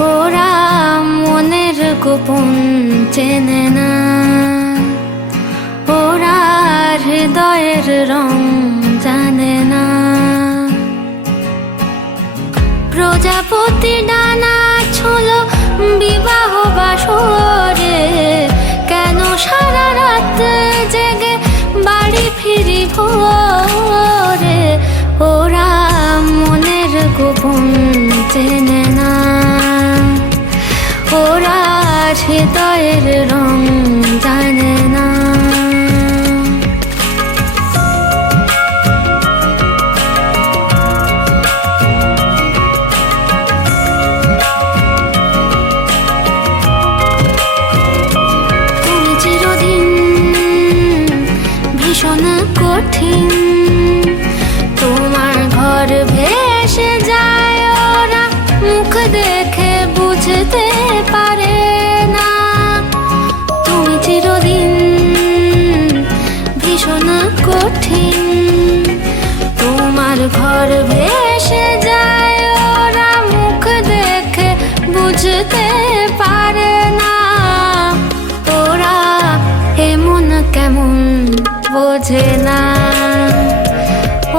ওরা মনের গোপন চেনে না, ওরা হৃদয়ের রং জানে না। প্রজাপতি ডানা ছোলো বিবাহ বাসরে, কেন সারা রাত জেগে বাড়ি ফিরি ভোরে। ওরা মনের গোপন চেনে না, ওরা হৃদয়ের রং জানে না। তুমি চিরদিন ভীষণ কঠিন, তোমার ঘর ভেসে যায়, ওরা মুখ দেখে বুঝতে পারে না। তুমি চিরদিন ভীষণ কঠিন, তোমার ঘর ভেসে যায়, ওরা মুখ দেখে বুঝতে পারে না। ওরা এমন কেমন বোঝে না,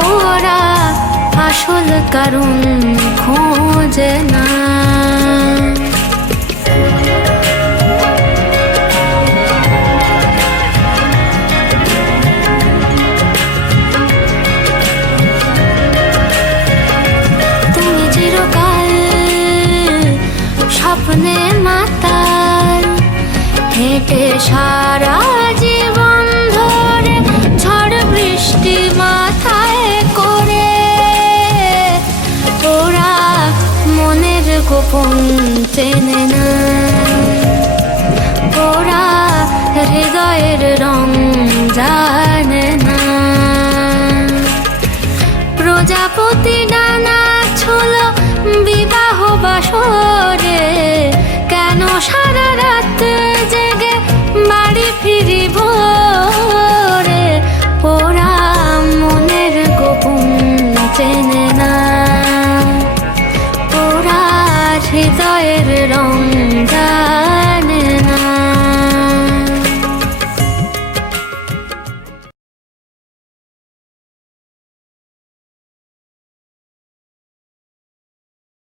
ওরা আসল কারণ খোঁজে না। তুমি চিরকাল স্বপ্নে মাতাল, হেঁটে সারা জীবন ধরে ঝড় বৃষ্টি মাথায় করে। ওরা মনের গোপন চেনে না, ওরা হৃদয়ের রং